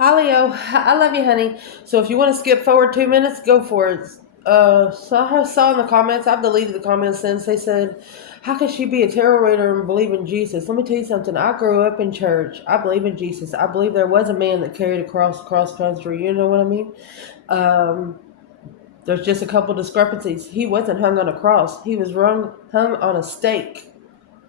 Hi, Leo. I love you, honey. So if you want to skip forward 2 minutes, go for it. So I saw in the comments, I've deleted the comments since they said, how can she be a tarot reader and believe in Jesus? Let me tell you something. I grew up in church. I believe in Jesus. I believe there was a man that carried a cross across country. You know what I mean? Um, there's just a couple discrepancies. He wasn't hung on a cross. He was hung on a stake,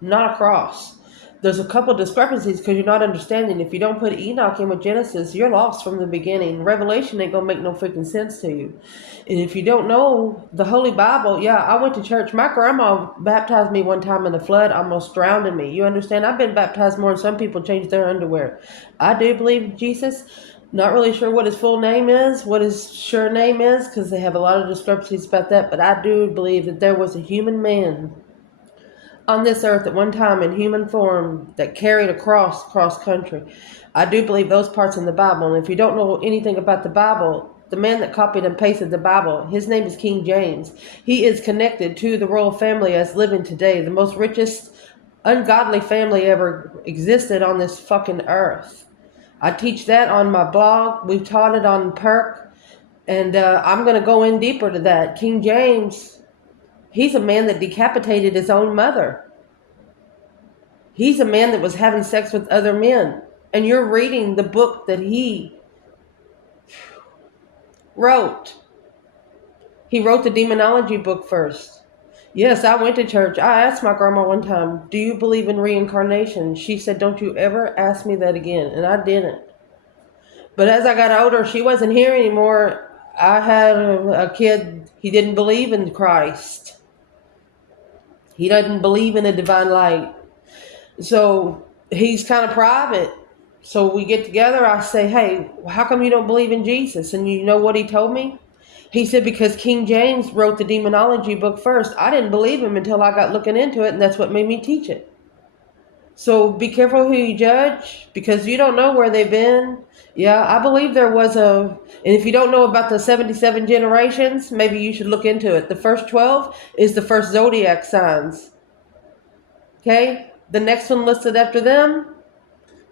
not a cross. There's a couple discrepancies because you're not understanding. If you don't put Enoch in with Genesis, you're lost from the beginning. Revelation ain't gonna make no freaking sense to you. And if you don't know the Holy Bible, yeah, I went to church. My grandma baptized me one time in the flood, almost drowned me. You understand? I've been baptized more than some people change their underwear. I do believe in Jesus. Not really sure what his full name is, what his sure name is, because they have a lot of discrepancies about that. But I do believe that there was a human man on this earth at one time in human form that carried a cross cross country. I do believe those parts in the Bible. And if you don't know anything about the Bible, the man that copied and pasted the Bible, his name is King James. He is connected to the royal family as living today, the most richest, ungodly family ever existed on this fucking earth. I teach that on my blog. We've taught it on Perk. And I'm going to go in deeper to that. King James, he's a man that decapitated his own mother. He's a man that was having sex with other men. And you're reading the book that he wrote. He wrote the demonology book first. Yes, I went to church. I asked my grandma one time, do you believe in reincarnation? She said, don't you ever ask me that again. And I didn't. But as I got older, she wasn't here anymore. I had a kid, he didn't believe in Christ. He doesn't believe in a divine light. So he's kind of private. So we get together. I say, hey, how come you don't believe in Jesus? And you know what he told me? He said, because King James wrote the demonology book first. I didn't believe him until I got looking into it, and that's what made me teach it. So be careful who you judge because you don't know where they've been. Yeah, I believe there was and if you don't know about the 77 generations, maybe you should look into it. The first 12 is the first zodiac signs. Okay? The next one listed after them,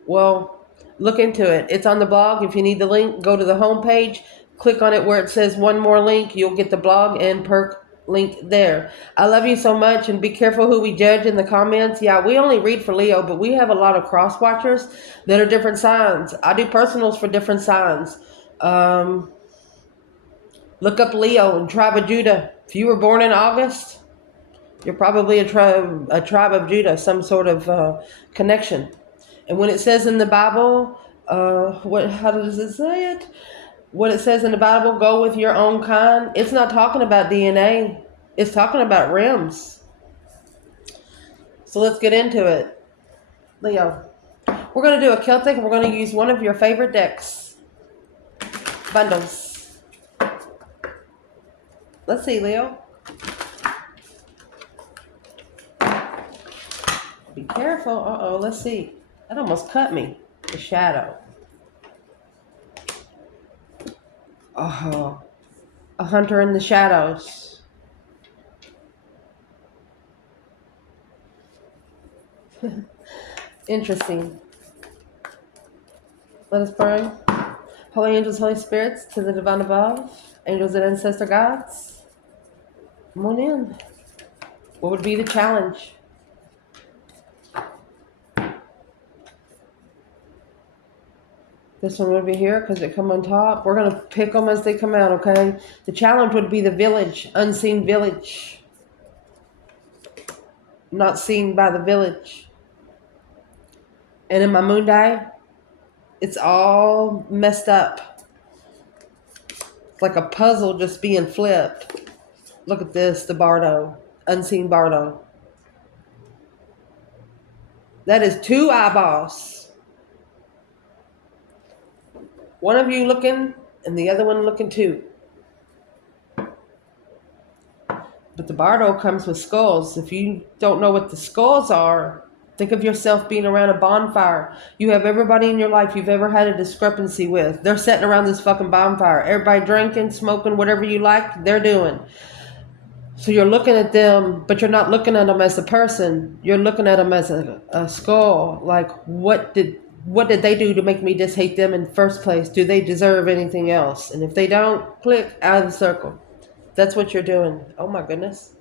well, look into it. It's on the blog. If you need the link, go to the homepage, click on it where it says one more link. You'll get the blog and perk link there. I love you so much, and be careful who we judge in the comments. Yeah, we only read for Leo, but we have a lot of cross watchers that are different signs. I do personals for different signs. Um, Look up Leo and Tribe of Judah. If you were born in August, you're probably a tribe of Judah, some sort of connection. And when it says in the Bible, how does it say it? What it says in the Bible, go with your own kind. It's not talking about DNA. It's talking about realms. So let's get into it. Leo, we're going to do a Celtic and we're going to use one of your favorite decks. Bundles. Let's see, Leo. Be careful. Uh-oh, let's see. That almost cut me. The shadow. Oh, a hunter in the shadows. Interesting. Let us pray. Holy angels, Holy spirits, to the divine above, angels and ancestor gods, come on in. What would be the challenge? This one would be here because it come on top. We're going to pick them as they come out, okay? The challenge would be the village, unseen village. Not seen by the village. And in my moon die, it's all messed up. It's like a puzzle just being flipped. Look at this, the Bardo, unseen Bardo. That is 2 eyeballs. One of you looking and the other one looking too. But the Bardo comes with skulls. If you don't know what the skulls are, think of yourself being around a bonfire. You have everybody in your life you've ever had a discrepancy with. They're sitting around this fucking bonfire. Everybody drinking, smoking, whatever you like, they're doing. So you're looking at them, but you're not looking at them as a person. You're looking at them as a skull. Like, what did What did they do to make me just hate them in the first place? Do they deserve anything else? And if they don't, click out of the circle. That's what you're doing. Oh my goodness.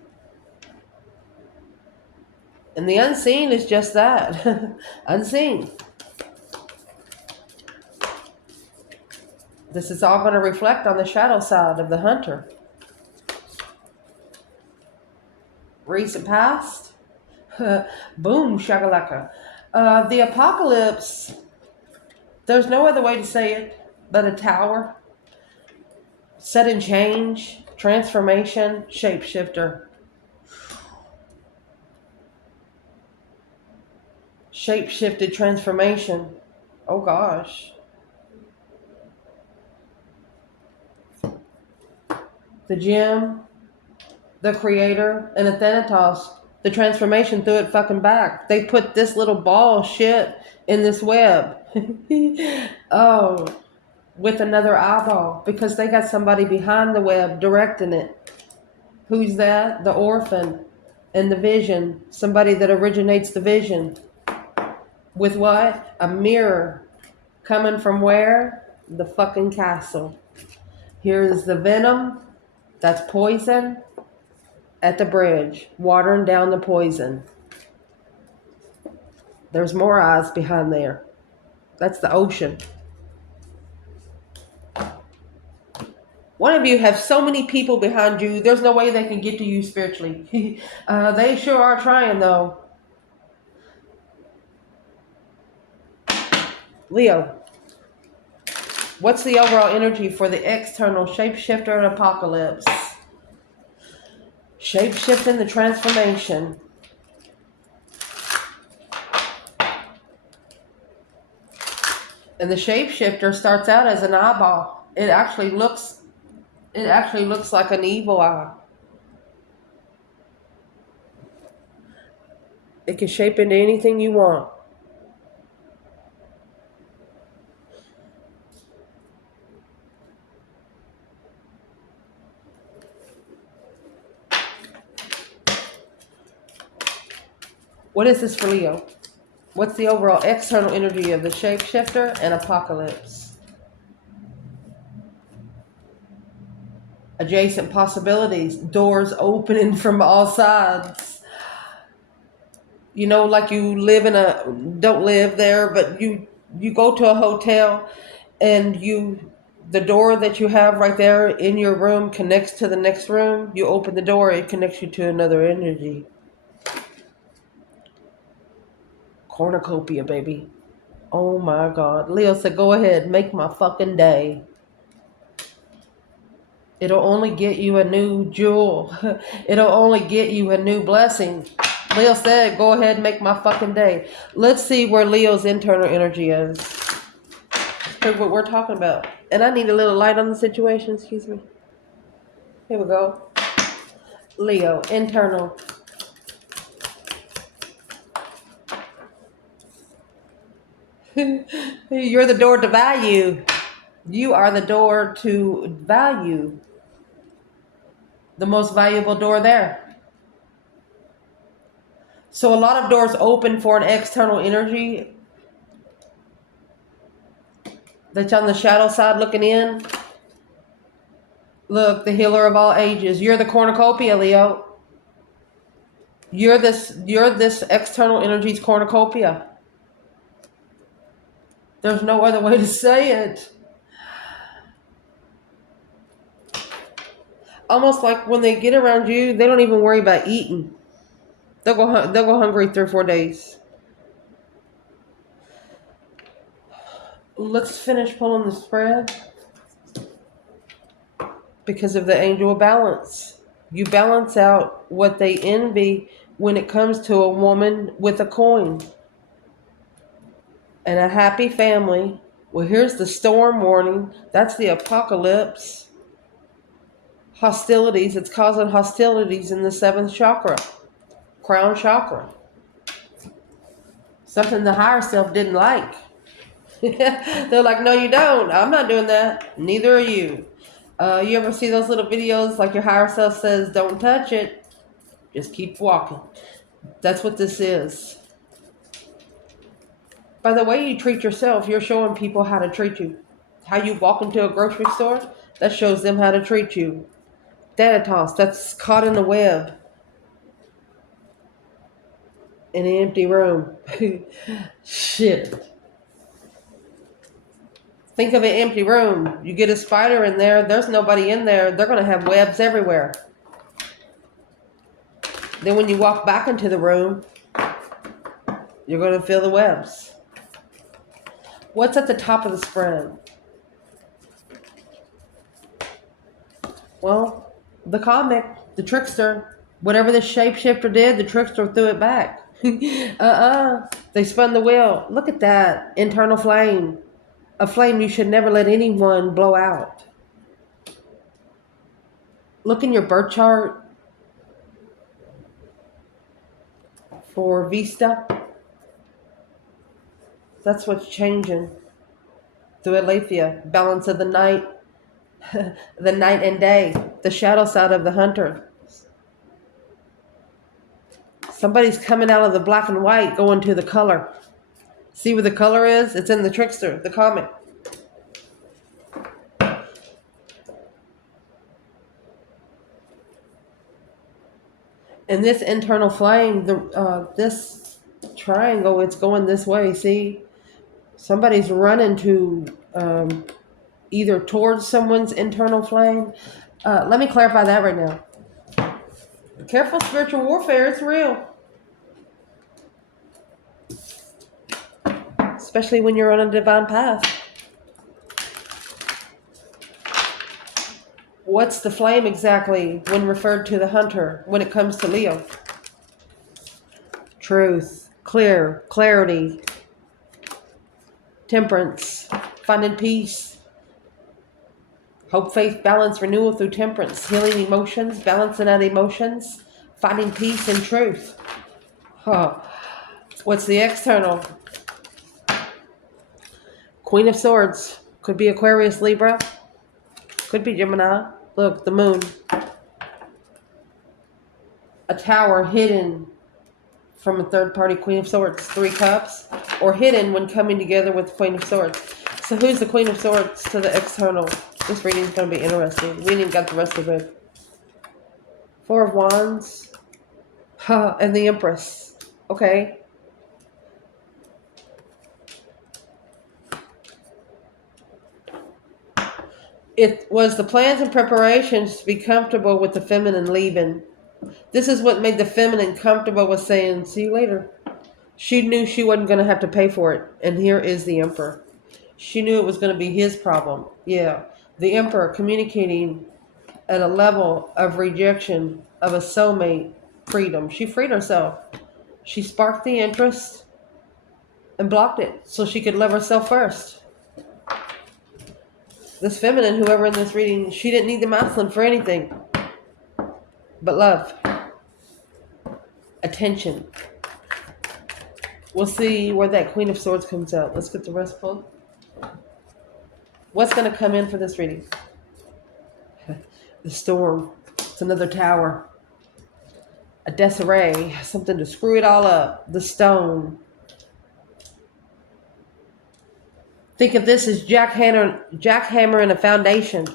And the unseen is just that. Unseen. This is all going to reflect on the shadow side of the hunter. Recent past. Boom, shakalaka. The apocalypse, there's no other way to say it but a tower. Sudden change, transformation, shapeshifter. Shape-shifted transformation. Oh gosh. The gem, the creator, and the Thanatos. The transformation threw it fucking back. They put this little ball of shit in this web. Oh, with another eyeball. Because they got somebody behind the web directing it. Who's that? The orphan and the vision. Somebody that originates the vision. With what? A mirror. Coming from where? The fucking castle. Here's the venom. That's poison. At the bridge. Watering down the poison. There's more eyes behind there. That's the ocean. One of you have so many people behind you, there's no way they can get to you spiritually. They sure are trying, though. Leo, what's the overall energy for the external shapeshifter and apocalypse? Shapeshifting the transformation. And the shapeshifter starts out as an eyeball. It actually looks like an evil eye. It can shape into anything you want. What is this for Leo? What's the overall external energy of the shapeshifter and apocalypse? Adjacent possibilities, doors opening from all sides. You know, like you live in a, don't live there, but you go to a hotel and the door that you have right there in your room connects to the next room. You open the door, it connects you to another energy. Cornucopia, baby. Oh my God. Leo said, go ahead, make my fucking day. It'll only get you a new jewel. It'll only get you a new blessing. Leo said, go ahead and make my fucking day. Let's see where Leo's internal energy is. Here's what we're talking about. And I need a little light on the situation, excuse me. Here we go. Leo, internal. You're the door to value. You are the door to value. The most valuable door there. So a lot of doors open for an external energy that's on the shadow side looking in. Look, the healer of all ages. You're the cornucopia, Leo. You're this external energy's cornucopia. There's no other way to say it. Almost like when they get around you, they don't even worry about eating. They'll go hungry 3 or 4 days. Let's finish pulling the spread. Because of the angel of balance. You balance out what they envy when it comes to a woman with a coin. And a happy family. Well, here's the storm warning. That's the apocalypse. Hostilities. It's causing hostilities in the 7th chakra. Crown chakra. Something the higher self didn't like. They're like, no, you don't. I'm not doing that. Neither are you. You ever see those little videos like your higher self says, don't touch it. Just keep walking. That's what this is. By the way you treat yourself, you're showing people how to treat you. How you walk into a grocery store, that shows them how to treat you. Thanatos, that's caught in the web in an empty room. Shit. Think of an empty room. You get a spider in there, there's nobody in there, they're going to have webs everywhere. Then when you walk back into the room, you're going to feel the webs. What's at the top of the spread? Well, the comic, the trickster. Whatever the shapeshifter did, the trickster threw it back. They spun the wheel. Look at that. Internal flame. A flame you should never let anyone blow out. Look in your birth chart for Vista. That's what's changing. Through Aletheia. Balance of the night. The night and day. The shadow side of the hunter. Somebody's coming out of the black and white, going to the color. See where the color is? It's in the trickster, the comic. And this internal flame, this triangle, it's going this way. See, somebody's running to either towards someone's internal flame. Let me clarify that right now. Careful, spiritual warfare, it's real. Especially when you're on a divine path. What's the flame exactly when referred to the hunter when it comes to Leo? Truth, clarity, temperance, finding peace, hope, faith, balance, renewal through temperance, healing emotions, balancing out emotions, finding peace and truth. What's the external? Queen of Swords. Could be Aquarius, Libra. Could be Gemini. Look, the moon. A tower hidden from a third party Queen of Swords. 3 cups. Or hidden when coming together with Queen of Swords. So who's the Queen of Swords to the external? This reading's going to be interesting. We ain't even got the rest of it. 4 of Wands. And the Empress. Okay. It was the plans and preparations to be comfortable with the feminine leaving. This is what made the feminine comfortable with saying, see you later. She knew she wasn't going to have to pay for it. And here is the Emperor. She knew it was going to be his problem. Yeah. The Emperor communicating at a level of rejection of a soulmate freedom. She freed herself. She sparked the interest and blocked it so she could love herself first. This feminine, whoever in this reading, she didn't need the masculine for anything but love, attention. We'll see where that Queen of Swords comes out. Let's get the rest pulled. What's going to come in for this reading? The storm. It's another tower. A disarray. Something to screw it all up. The stone. Think of this as jackhammer in a foundation.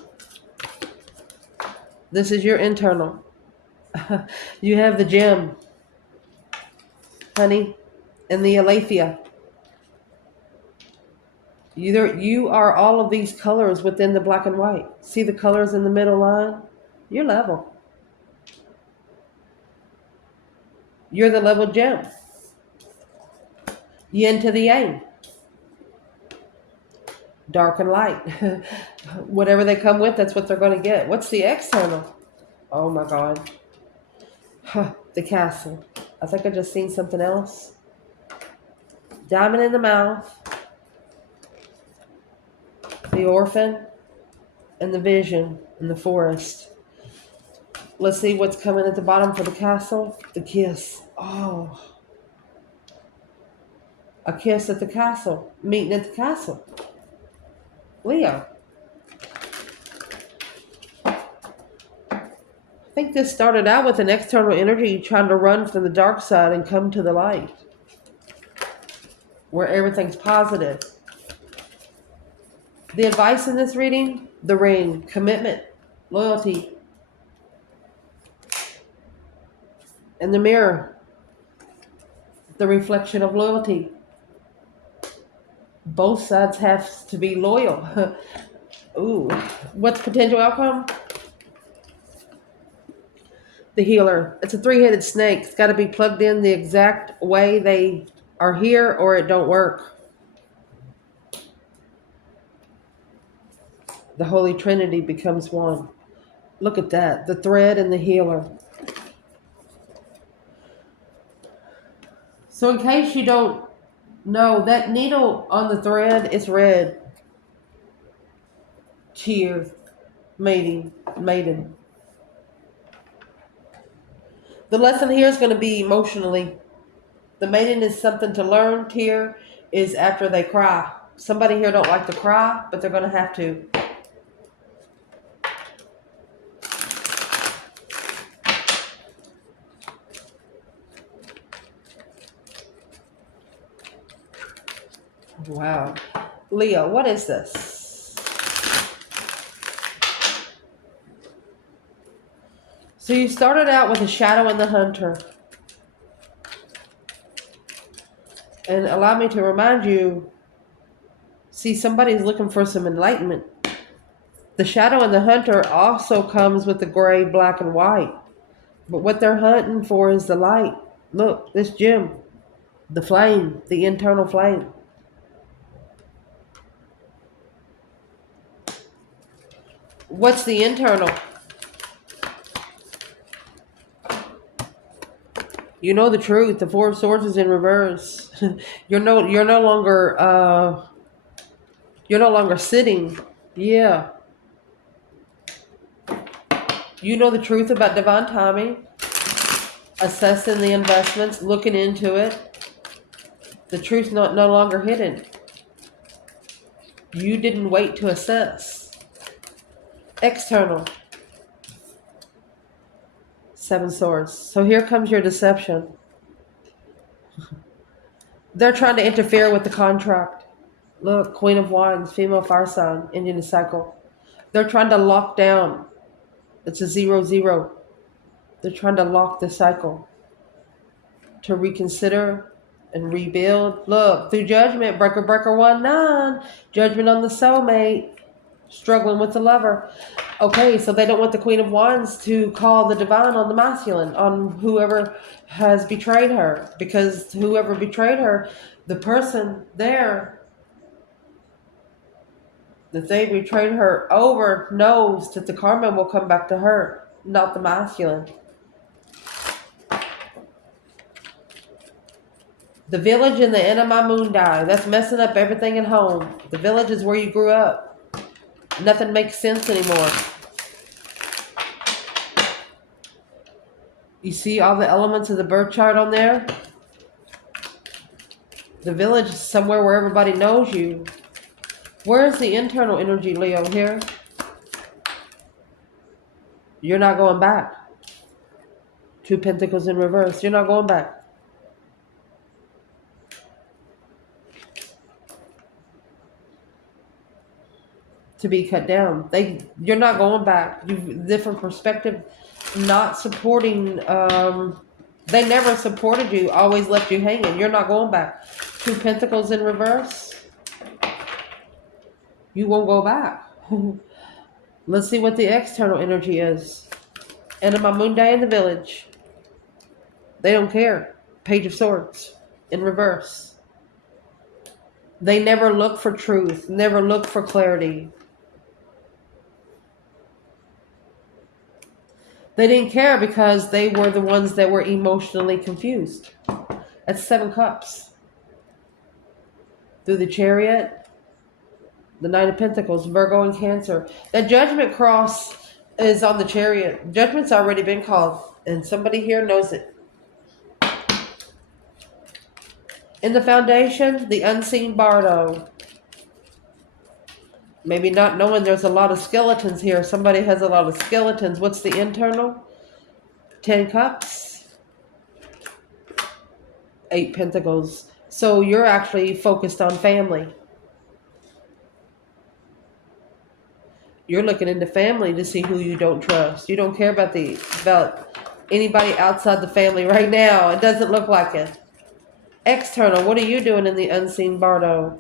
This is your internal. You have the gem, honey, and the aletheia. You are all of these colors within the black and white. See the colors in the middle line? You're level. You're the level gem. Yin to the yang. Dark and light. Whatever they come with, that's what they're going to get. What's the external? Oh my God. The castle. I think I just seen something else. Diamond in the mouth. The orphan. And the vision in the forest. Let's see what's coming at the bottom for the castle. The kiss. Oh. A kiss at the castle. Meeting at the castle. Leo. I think this started out with an external energy trying to run from the dark side and come to the light. where everything's positive. The advice in this reading, the ring, commitment, loyalty, and the mirror, the reflection of loyalty. Both sides have to be loyal. Ooh, what's potential outcome? The healer. It's a three-headed snake. It's got to be plugged in the exact way they are here or it don't work. The Holy Trinity becomes one. Look at that. The thread and the healer. So in case you don't know, that needle on the thread is red. Tears. Maiden. The lesson here is going to be emotionally. The maiden is something to learn. Tear is after they cry. Somebody here don't like to cry, but they're going to have to. Wow. Leo, what is this? So you started out with the shadow and the hunter. And allow me to remind you, see, somebody's looking for some enlightenment. The shadow and the hunter also comes with the gray, black, and white. But what they're hunting for is the light. Look, this gem, the flame, the internal flame. What's the internal? You know the truth. The Four of Swords is in reverse. You're no longer sitting. Yeah. You know the truth about divine timing. Assessing the investments, looking into it. The truth's no longer hidden. You didn't wait to assess. External. Seven Swords. So here comes your deception. They're trying to interfere with the contract. Look, Queen of Wands, female fire sign, Indian cycle. They're trying to lock down. It's a 0-0. They're trying to lock the cycle. To reconsider and rebuild. Look, through judgment, breaker 1-9. Judgment on the soulmate. Struggling with the lover. Okay, so they don't want the Queen of Wands to call the divine on the masculine, on whoever has betrayed her. Because whoever betrayed her, the person there that they betrayed her over knows that the karma will come back to her, not the masculine. The village and the Anima Mundi, that's messing up everything at home. The village is where you grew up. Nothing makes sense anymore. You see all the elements of the birth chart on there? The village is somewhere where everybody knows you. Where is the internal energy, Leo, here? You're not going back. Two Pentacles in reverse. You're not going back. To be cut down. You're not going back. You've different perspective, not supporting. They never supported you. Always left you hanging. You're not going back. Two Pentacles in reverse. You won't go back. Let's see what the external energy is. Anima Mundi in the village. They don't care. Page of Swords in reverse. They never look for truth. Never look for clarity. They didn't care because they were the ones that were emotionally confused. That's 7 Cups. Through the Chariot, the Nine of Pentacles, Virgo and Cancer. That Judgment cross is on the Chariot. Judgment's already been called, and somebody here knows it. In the Foundation, the Unseen Bardo. Maybe not knowing there's a lot of skeletons here. Somebody has a lot of skeletons. What's the internal? 10 Cups. 8 Pentacles. So you're actually focused on family. You're looking into family to see who you don't trust. You don't care about anybody outside the family right now. It doesn't look like it. External, what are you doing in the unseen bardo?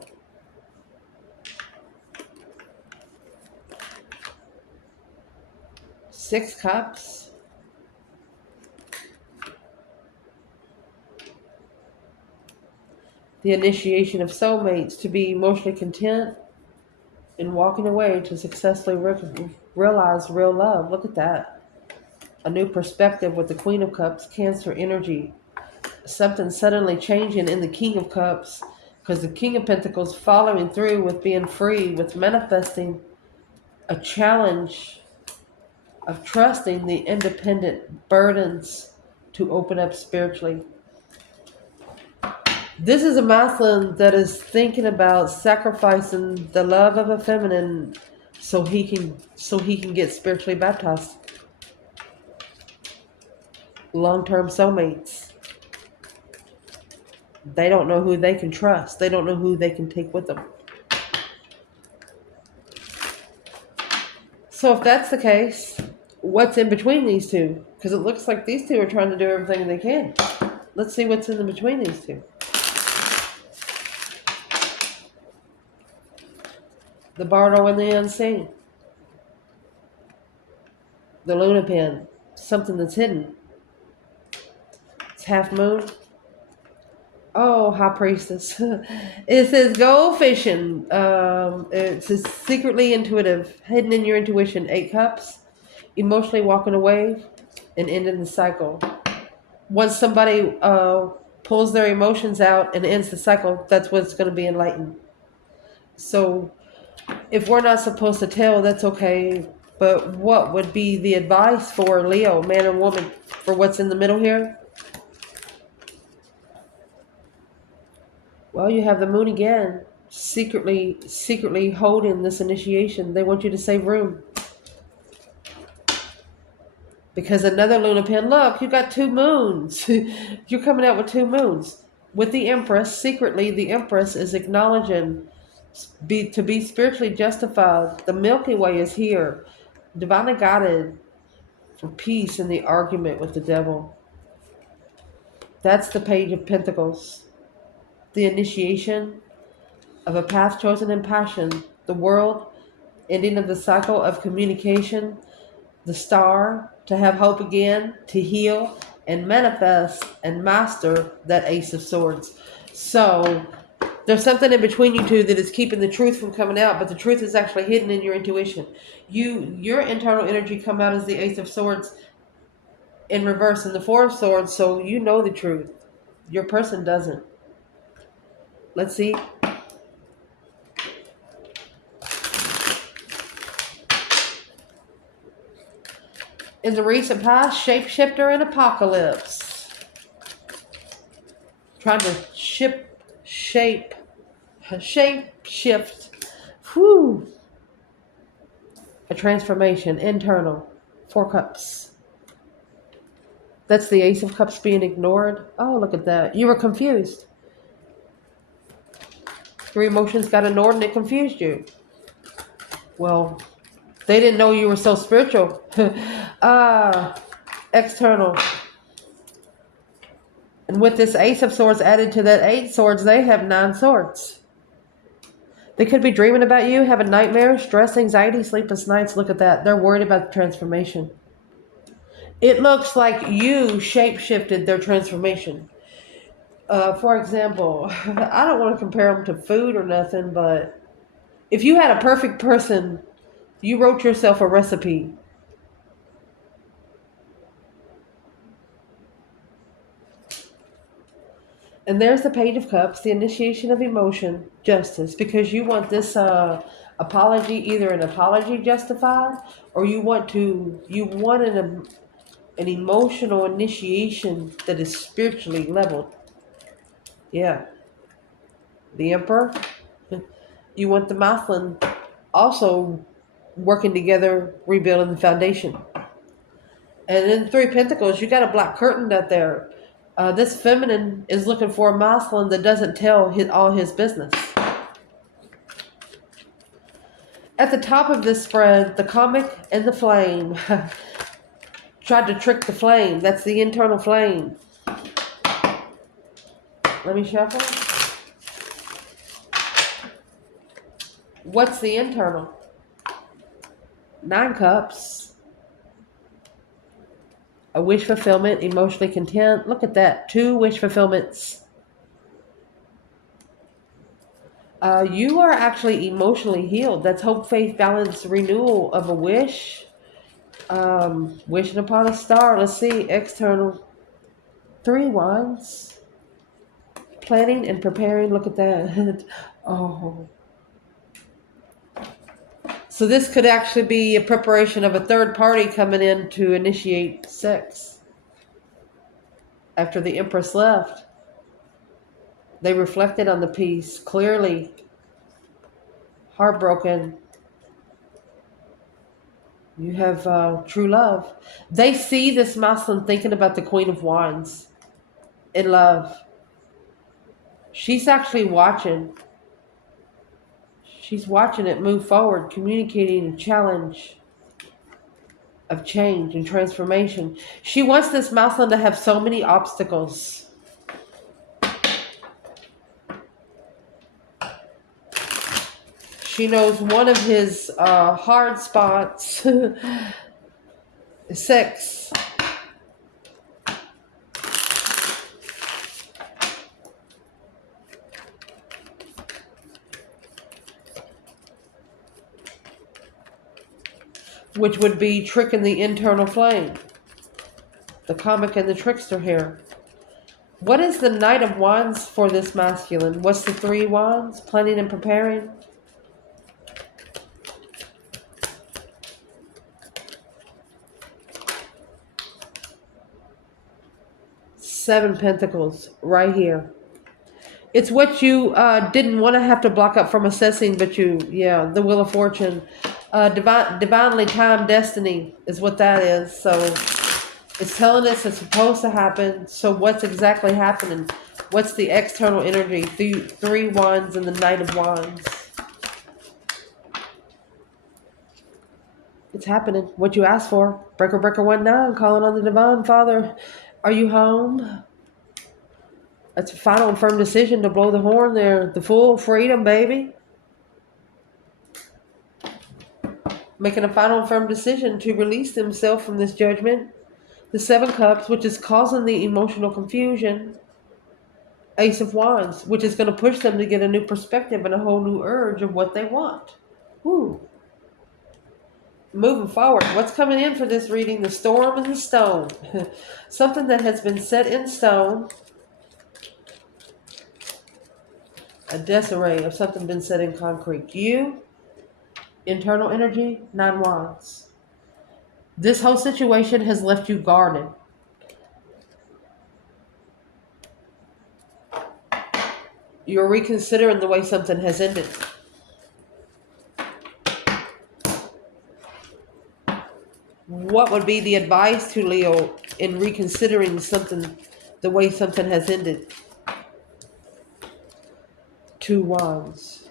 Six cups. The initiation of soulmates to be emotionally content and walking away to successfully realize real love. Look at that. A new perspective with the Queen of Cups, Cancer energy. Something suddenly changing in the King of Cups because the King of Pentacles following through with being free, with manifesting a challenge of trusting the independent burdens to open up spiritually. This is a masculine that is thinking about sacrificing the love of a feminine so he can get spiritually baptized. Long-term soulmates. They don't know who they can trust. They don't know who they can take with them. So if that's the case, what's in between these two? Because it looks like these two are trying to do everything they can. Let's see what's in between these two. The Bardo and the Unseen. The Luna Pin. Something that's hidden. It's half moon. Oh, High Priestess. It says go fishing. It says secretly intuitive. Hidden in your intuition. 8 cups. Emotionally walking away and ending the cycle. Once somebody pulls their emotions out and ends the cycle, that's what's going to be enlightened. So if we're not supposed to tell, that's okay. But what would be the advice for Leo, man and woman, for what's in the middle here? Well, you have the moon again, secretly holding this initiation. They want you to save room. Because another Luna pin, look, you got 2 moons. You're coming out with 2 moons. With the Empress, secretly, the Empress is acknowledging to be spiritually justified. The Milky Way is here, divinely guided for peace in the argument with the devil. That's the Page of Pentacles. The initiation of a path chosen in passion. The world, ending of the cycle of communication. The Star, to have hope again, to heal and manifest and master that Ace of Swords. So there's something in between you two that is keeping the truth from coming out, but the truth is actually hidden in your intuition. Your internal energy come out as the Ace of Swords in reverse in the 4 of Swords, so you know the truth. Your person doesn't. Let's see. In the recent past, Shapeshifter and Apocalypse. Trying to shape shift. Whew. A transformation, internal. 4 cups. That's the Ace of Cups being ignored. Oh, look at that. You were confused. 3 emotions got ignored and it confused you. Well, they didn't know you were so spiritual. External. And with this Ace of Swords added to that 8 swords, they have 9 swords. They could be dreaming about you, having nightmares, stress, anxiety, sleepless nights. Look at that. They're worried about the transformation. It looks like you shape-shifted their transformation. For example, I don't want to compare them to food or nothing, but if you had a perfect person, you wrote yourself a recipe. And there's the Page of Cups, the initiation of emotion, justice, because you want this apology, either an apology justified, or you want an emotional initiation that is spiritually leveled. Yeah. The Emperor. You want the Mothman also working together, rebuilding the foundation. And in 3 Pentacles, you got a black curtain out there. This feminine is looking for a masculine that doesn't tell all his business. At the top of this spread, the comic and the flame tried to trick the flame. That's the internal flame. Let me shuffle. What's the internal? 9 cups. A wish fulfillment, emotionally content. Look at that. 2 wish fulfillments. You are actually emotionally healed. That's hope, faith, balance, renewal of a wish. Wishing upon a star. Let's see. External. 3 wands. Planning and preparing. Look at that. Oh. So this could actually be a preparation of a third party coming in to initiate sex. After the Empress left, they reflected on the piece clearly, heartbroken. You have true love. They see this masculine thinking about the Queen of Wands in love. She's actually watching. She's watching it move forward, communicating a challenge of change and transformation. She wants this masculine to have so many obstacles. She knows one of his hard spots is sex. Which would be tricking the internal flame. The comic and the trickster here. What is the Knight of Wands for this masculine? What's the 3 wands? Planning and preparing. 7 pentacles right here. It's what you didn't want to have to block up from assessing, but the Wheel of Fortune. Divinely timed destiny is what that is. So it's telling us it's supposed to happen. So what's exactly happening? What's the external energy? 3 wands and the Knight of Wands. It's happening. What you asked for. Breaker, breaker 1-9, calling on the Divine Father. Are you home? That's a final and firm decision to blow the horn there. The full freedom, baby. Making a final and firm decision to release themselves from this judgment. The 7 cups, which is causing the emotional confusion. Ace of Wands, which is going to push them to get a new perspective and a whole new urge of what they want. Woo. Moving forward, what's coming in for this reading? The Storm and the Stone. Something that has been set in stone. A disarray of something been set in concrete. You, internal energy, 9 wands. This whole situation has left you guarded. You're reconsidering the way something has ended. What would be the advice to Leo in reconsidering something, the way something has ended? 2 wands.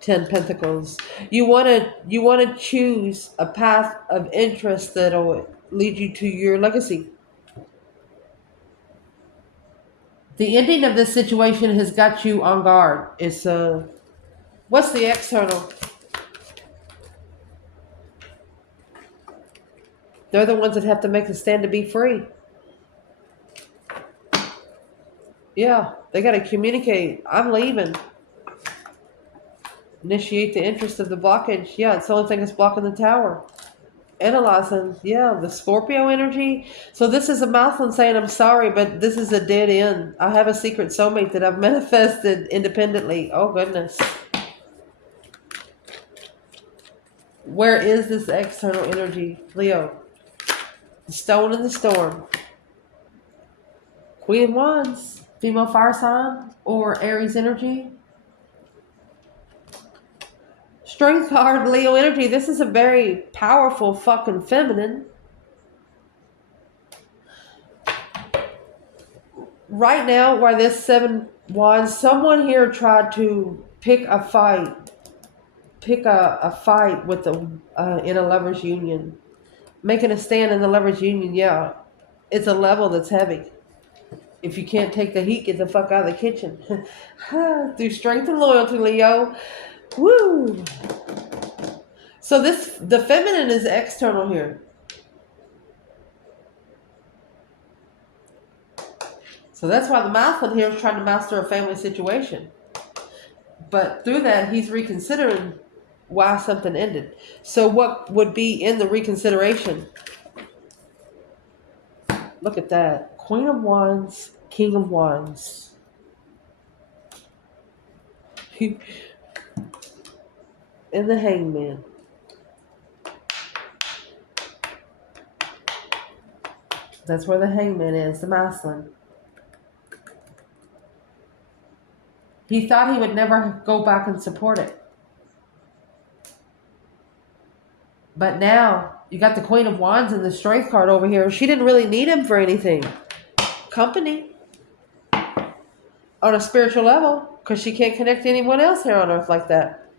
10 pentacles. You want to choose a path of interest that'll lead you to your legacy. The ending of this situation has got you on guard. It's what's the external? They're the ones that have to make the stand to be free. Yeah, they got to communicate. I'm leaving. Initiate the interest of the blockage. Yeah, it's the only thing that's blocking the tower. Analyzing. Yeah, the Scorpio energy. So this is a masculine saying, I'm sorry, but this is a dead end. I have a secret soulmate that I've manifested independently. Oh, goodness. Where is this external energy? Leo. The Stone and the Storm. Queen of Wands. Female fire sign or Aries energy. Strength card, Leo energy. This is a very powerful fucking feminine. Right now, why this 7 wands, someone here tried to pick a fight with the in a lovers union, making a stand in the lovers union. Yeah, it's a level that's heavy. If you can't take the heat, get the fuck out of the kitchen. Through strength and loyalty, Leo. Woo! So the feminine is external here. So that's why the masculine here is trying to master a family situation. But through that, he's reconsidering why something ended. So what would be in the reconsideration? Look at that. Queen of Wands, King of Wands. And the Hangman. That's where the Hangman is, the masculine. He thought he would never go back and support it. But now, you got the Queen of Wands and the Strength card over here. She didn't really need him for anything. Company. On a spiritual level. Because she can't connect to anyone else here on earth like that.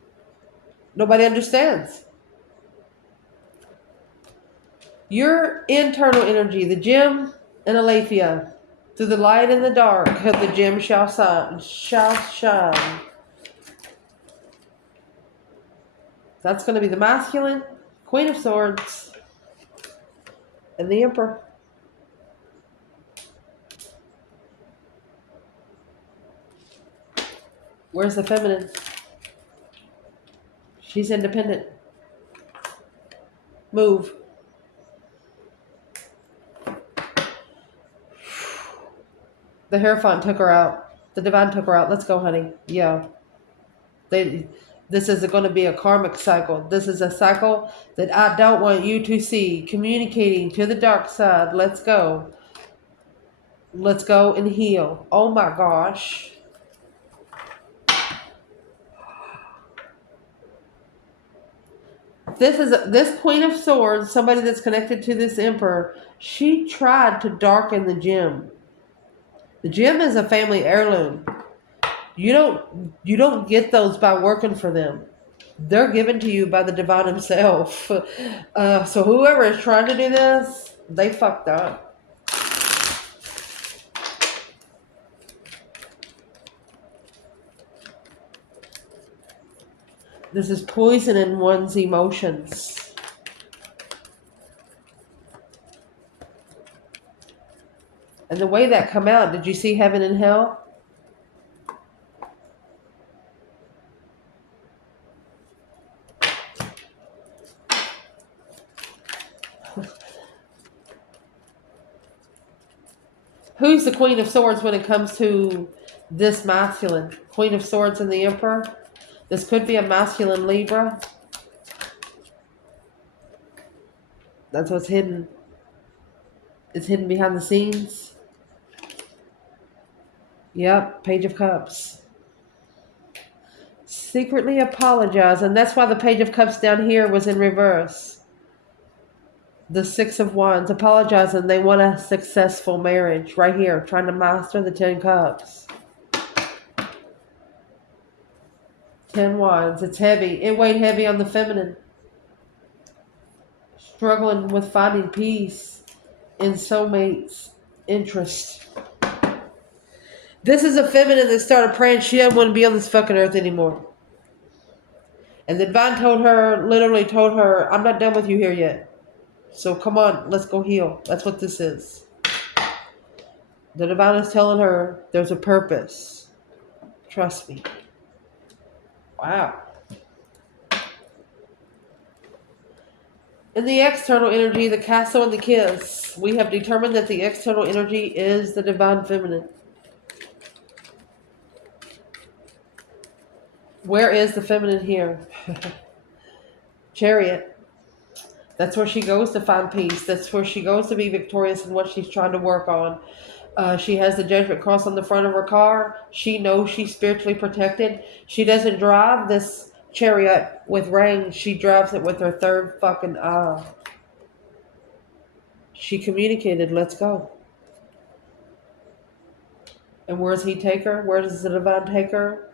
Nobody understands. Your internal energy, the gem and Aletheia. Through the light and the dark, the gem shall shine. That's going to be the masculine, Queen of Swords, and the Emperor. Where's the feminine? She's independent. Move. The Hierophant took her out. The Divine took her out. Let's go, honey. Yeah. This is going to be a karmic cycle. This is a cycle that I don't want you to see. Communicating to the dark side. Let's go. Let's go and heal. Oh my gosh. This Queen of Swords, somebody that's connected to this Emperor, she tried to darken the gem. The gem is a family heirloom. You don't get those by working for them. They're given to you by the divine himself. So whoever is trying to do this, they fucked up. This is poisoning one's emotions. And the way that come out, did you see heaven and hell? Who's the Queen of Swords when it comes to this masculine? Queen of Swords and the Emperor? This could be a masculine Libra. That's what's hidden. It's hidden behind the scenes. Yep, Page of Cups. Secretly apologize. And that's why the Page of Cups down here was in reverse. The Six of Wands. Apologizing. They want a successful marriage. Right here. Trying to master the 10 Cups. 10 Wands. It's heavy. It weighed heavy on the feminine. Struggling with finding peace in soulmates' interest. This is a feminine that started praying she doesn't want to be on this fucking earth anymore. And the divine literally told her, I'm not done with you here yet. So come on, let's go heal. That's what this is. The divine is telling her there's a purpose. Trust me. Wow. In the external energy, the castle and the kiss, we have determined that the external energy is the divine feminine. Where is the feminine here? Chariot. That's where she goes to find peace. That's where she goes to be victorious in what she's trying to work on. She has the Judgment Cross on the front of her car. She knows she's spiritually protected. She doesn't drive this chariot with reins. She drives it with her third fucking eye. She communicated, let's go. And where does he take her? Where does the divine take her?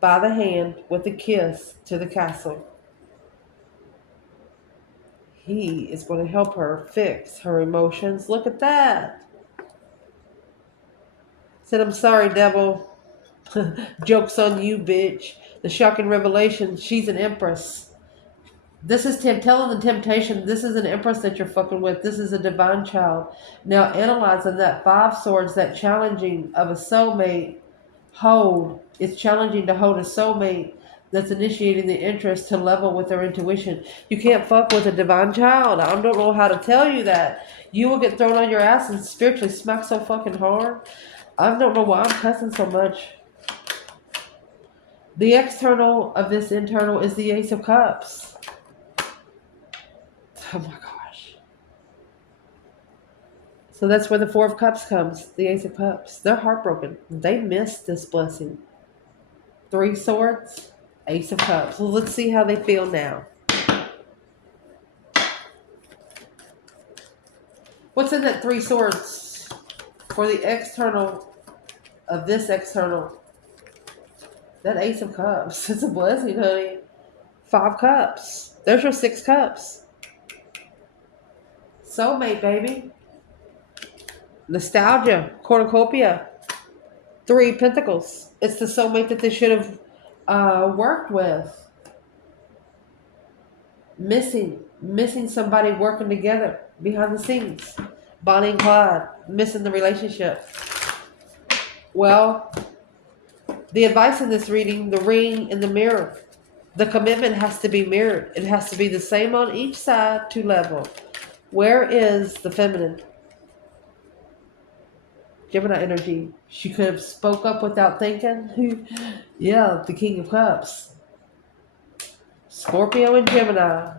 By the hand with a kiss to the castle. He is going to help her fix her emotions. Look at that. Said, I'm sorry, devil. Joke's on you, bitch. The shocking revelation, she's an empress. This is telling the temptation, this is an empress that you're fucking with. This is a divine child. Now analyzing that 5 swords, that challenging of a soulmate hold. It's challenging to hold a soulmate that's initiating the interest to level with their intuition. You can't fuck with a divine child. I don't know how to tell you that. You will get thrown on your ass and spiritually smacked so fucking hard. I don't know why I'm cussing so much. The external of this internal is the Ace of Cups. Oh my gosh. So that's where the Four of Cups comes, the Ace of Cups. They're heartbroken. They missed this blessing. 3 swords, Ace of Cups. Well, let's see how they feel now. What's in that 3 swords for the external of this external? That Ace of Cups. It's a blessing, honey. 5 cups. There's your 6 cups. Soulmate, baby. Nostalgia. Cornucopia. 3 pentacles. It's the soulmate that they should have worked with. Missing somebody working together behind the scenes. Bonnie and Clyde. Missing the relationship. Well, the advice in this reading, the ring and the mirror. The commitment has to be mirrored. It has to be the same on each side to level. Where is the feminine? Gemini energy. She could have spoke up without thinking. Yeah, the King of Cups. Scorpio and Gemini.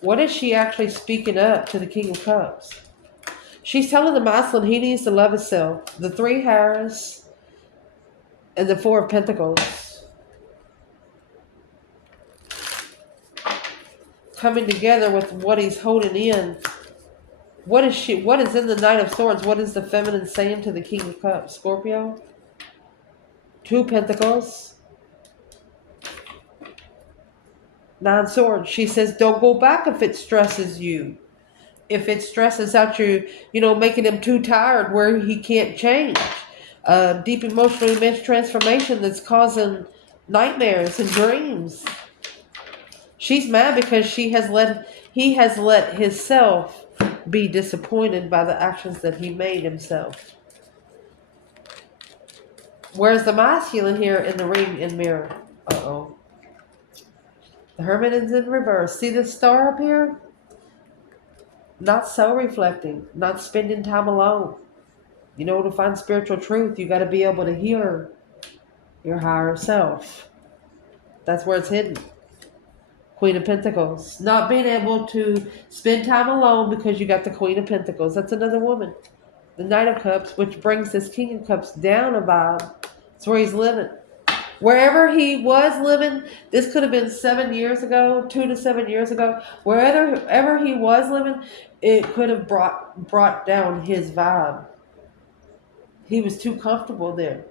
What is she actually speaking up to the King of Cups? She's telling the masculine he needs to love himself. The 3 Harris and the 4 of Pentacles. Coming together with what he's holding in. What is in the Knight of Swords? What is the feminine saying to the King of Cups? Scorpio. 2 Pentacles. 9 Swords. She says, don't go back if it stresses you. If it stresses out you, making him too tired where he can't change. Deep emotional immense transformation that's causing nightmares and dreams. She's mad because he has let himself be disappointed by the actions that he made himself. Where's the masculine here in the ring and mirror? Uh-oh. The Hermit is in reverse. See the star up here? Not so reflecting. Not spending time alone. To find spiritual truth, you got to be able to hear your higher self. That's where it's hidden. Queen of Pentacles. Not being able to spend time alone because you got the Queen of Pentacles. That's another woman. The Knight of Cups, which brings this King of Cups down a vibe. That's where he's living. Wherever he was living, this could have been 7 years ago, 2 to 7 years ago. Wherever he was living, it could have brought down his vibe. He was too comfortable there.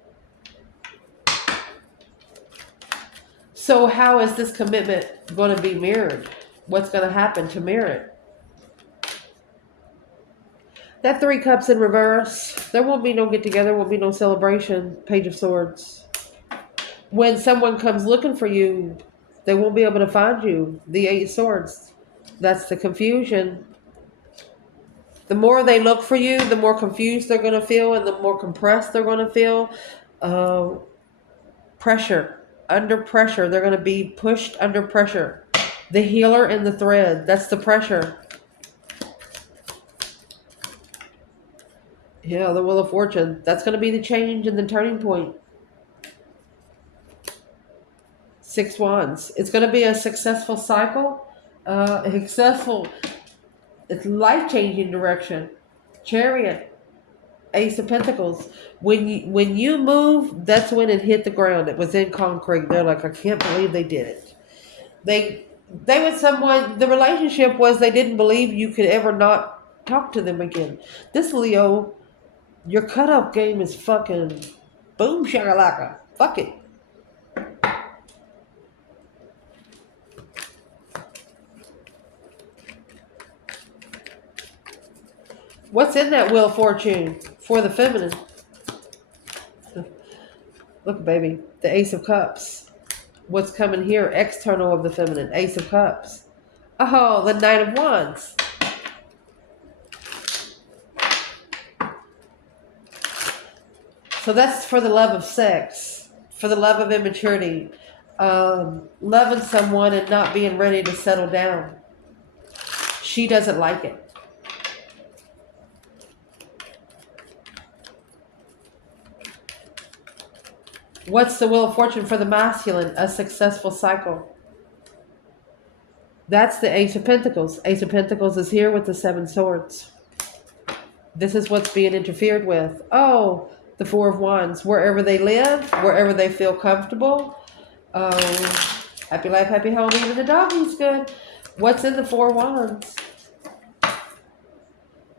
So how is this commitment going to be mirrored? What's going to happen to mirror it? That 3 cups in reverse. There won't be no get together. Won't be no celebration. Page of Swords. When someone comes looking for you, they won't be able to find you. The 8 swords. That's the confusion. The more they look for you, the more confused they're going to feel and the more compressed they're going to feel. Pressure. Under pressure. They're going to be pushed under pressure. The healer and the thread. That's the pressure. Yeah, the Wheel of Fortune. That's going to be the change and the turning point. 6 Wands. It's going to be a successful cycle. It's life-changing direction. Chariot. Ace of Pentacles. When you move, that's when it hit the ground. It was in concrete. They're like, I can't believe they did it. They with someone, the relationship was they didn't believe you could ever not talk to them again. This Leo, your cutoff game is fucking boom shakalaka. Fuck it. What's in that Wheel of Fortune for the feminine? Look, baby, the Ace of Cups. What's coming here? External of the feminine, Ace of Cups. Oh, the Knight of Wands. So that's for the love of sex, for the love of immaturity, loving someone and not being ready to settle down. She doesn't like it. What's the Wheel of Fortune for the masculine? A successful cycle. That's the Ace of Pentacles. Ace of Pentacles is here with the Seven Swords. This is what's being interfered with. Oh, the Four of Wands. Wherever they live, wherever they feel comfortable. Oh, happy life, happy home. Even the doggy's good. What's in the Four of Wands?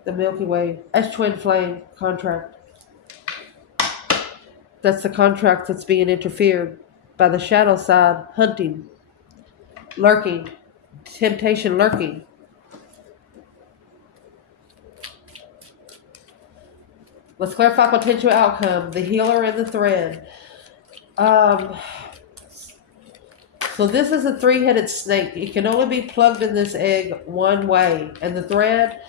The Milky Way. That's twin flame contract. That's the contract that's being interfered by the shadow side, hunting, lurking, temptation lurking. Let's clarify potential outcome. The healer and the thread. So this is a three-headed snake. It can only be plugged in this egg one way. And the thread,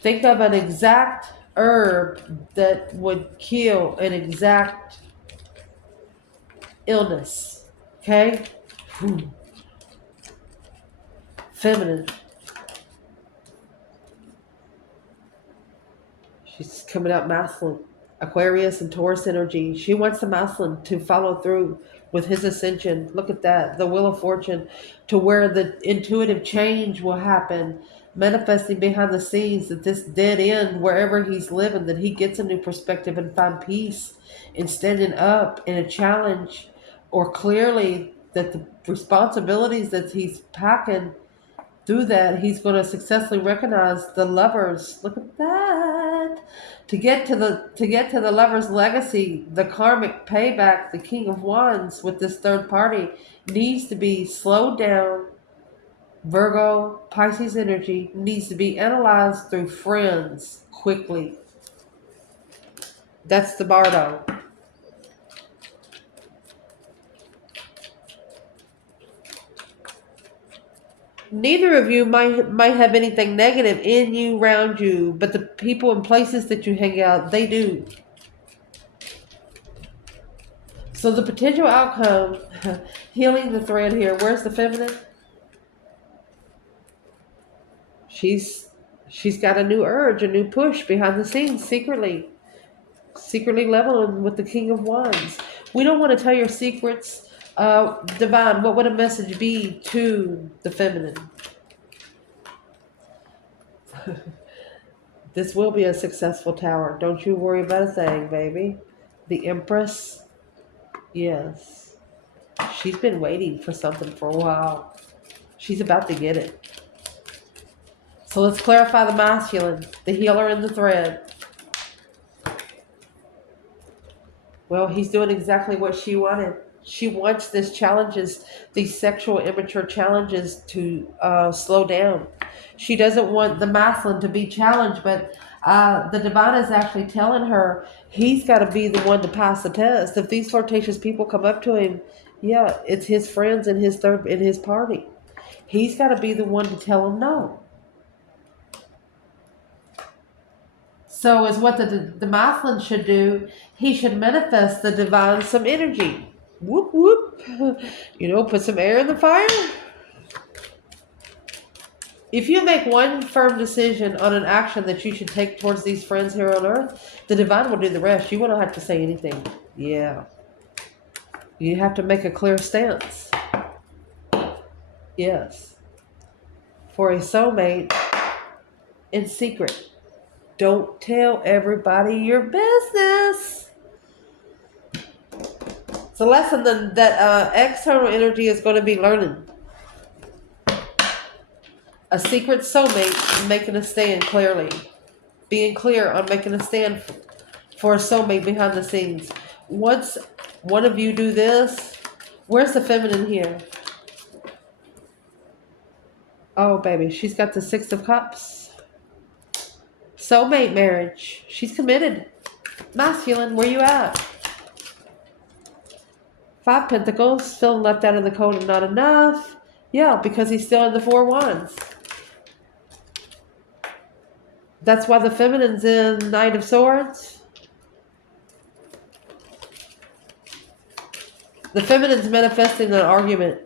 think of an exact herb that would kill an exact illness. Okay? Feminine. She's coming out masculine. Aquarius and Taurus energy. She wants the masculine to follow through with his ascension. Look at that. The Wheel of Fortune, to where the intuitive change will happen, manifesting behind the scenes, that this dead end, wherever he's living, that he gets a new perspective and find peace in standing up in a challenge, or clearly that the responsibilities that he's packing through that, he's going to successfully recognize the lovers. Look at that. To get to the lover's legacy, the karmic payback, the King of Wands with this third party needs to be slowed down. Virgo, Pisces energy needs to be analyzed through friends quickly. That's the Bardo. Neither of you might have anything negative in you, around you, but the people and places that you hang out, they do. So the potential outcome, healing the thread here. Where's the feminine? She's got a new urge, a new push behind the scenes, secretly leveling with the King of Wands. We don't want to tell your secrets. Divine, what would a message be to the feminine? This will be a successful tower. Don't you worry about a thing, baby. The Empress, yes. She's been waiting for something for a while. She's about to get it. So let's clarify the masculine, the healer and the thread. Well, he's doing exactly what she wanted. She wants these challenges, these sexual immature challenges, to slow down. She doesn't want the masculine to be challenged, but the divine is actually telling her he's got to be the one to pass the test. If these flirtatious people come up to him, yeah, it's his friends and his party. He's got to be the one to tell them no. So is what the masculine should do. He should manifest the divine some energy. Whoop, whoop. Put some air in the fire. If you make one firm decision on an action that you should take towards these friends here on earth, the divine will do the rest. You won't have to say anything. Yeah. You have to make a clear stance. Yes. For a soulmate, in secret. Don't tell everybody your business. The lesson that external energy is going to be learning. A secret soulmate making a stand clearly. Being clear on making a stand for a soulmate behind the scenes. Once one of you do this, where's the feminine here? Oh, baby, she's got the Six of Cups. Soulmate marriage. She's committed. Masculine, where you at? Five Pentacles, feeling left out of the cold and not enough. Yeah, because he's still in the Four Wands. That's why the feminine's in Knight of Swords. The feminine's manifesting an argument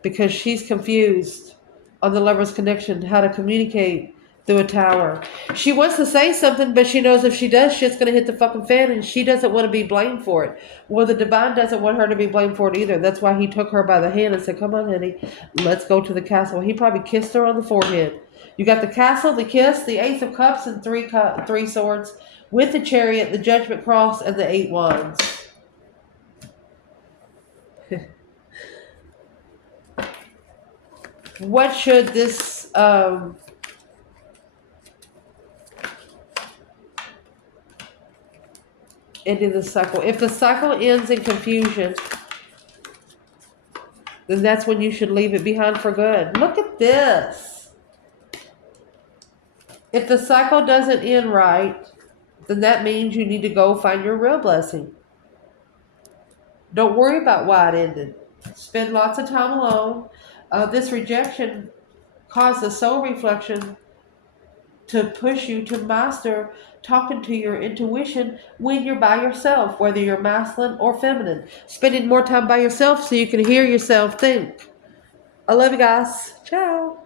because she's confused on the lover's connection, how to communicate through a tower. She wants to say something, but she knows if she does, shit's going to hit the fucking fan, and she doesn't want to be blamed for it. Well, the divine doesn't want her to be blamed for it either. That's why he took her by the hand and said, come on, honey, let's go to the castle. He probably kissed her on the forehead. You got the castle, the kiss, the Ace of Cups, and three swords, with the Chariot, the Judgment Cross, and the 8 Wands. What should this ending the cycle? If the cycle ends in confusion, then that's when you should leave it behind for good. Look at this. If the cycle doesn't end right, then that means you need to go find your real blessing. Don't worry about why it ended. Spend lots of time alone. This rejection caused a soul reflection to push you to master talking to your intuition when you're by yourself, whether you're masculine or feminine. Spending more time by yourself so you can hear yourself think. I love you guys. Ciao.